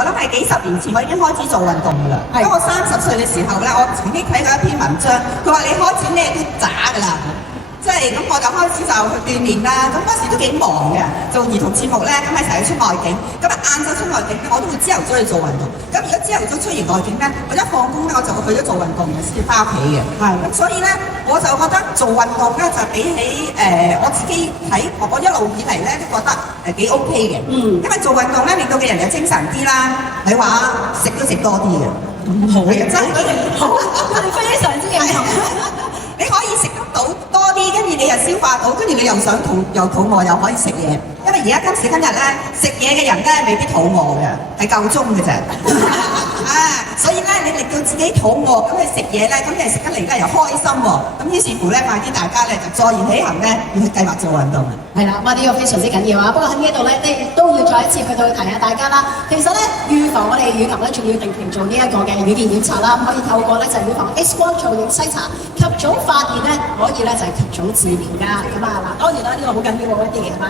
我諗係幾十年前我已經開始做運動㗎啦。當我30歲嘅時候咧，我曾經睇過一篇文章，佢話你開始咩都渣㗎啦。即係咁我就開始就去鍛鍊啦。咁嗰時都幾忙嘅，做兒童節目咧，咁係成日出外景。咁啊晏晝出外景咧，我都會朝頭早去做運動。咁如果朝頭早出完外景咧，我一放工咧我就會去咗做運動嘅，先至翻屋企嘅。咁所以咧，我就覺得做運動咧就比起我自己睇，我一路以嚟咧都覺得幾 OK 嘅。因為做運動咧令到嘅人有精神啲啦。你話食都食多啲嘅。好嘅，真係好，我哋非常之認同。你可以食得到多啲，跟住你又消化到，跟住你又想又肚餓又可以食嘢。因為而家今時今日咧，食嘢嘅人咧未必肚餓嘅，係夠鐘嘅啫。所以咧你令到自己肚餓，咁你食嘢咧，咁你食得嚟咧又開心喎。咁於是乎咧，快啲大家咧就坐言起行咧，要去計劃做運動。係啦，哇！呢個非常之緊要啊。不過喺呢一度咧，亦都要再一次去到提下大家啦。其實咧，預防我哋乳癌咧，仲要定期做呢一個嘅乳腺檢查啦，可以透過咧就係乳房 X 光造影篩查，及早發現咧，可以咧就係及早治療㗎。咁啊嗱，當然啦，呢個好緊要喎，一啲嘢係嘛。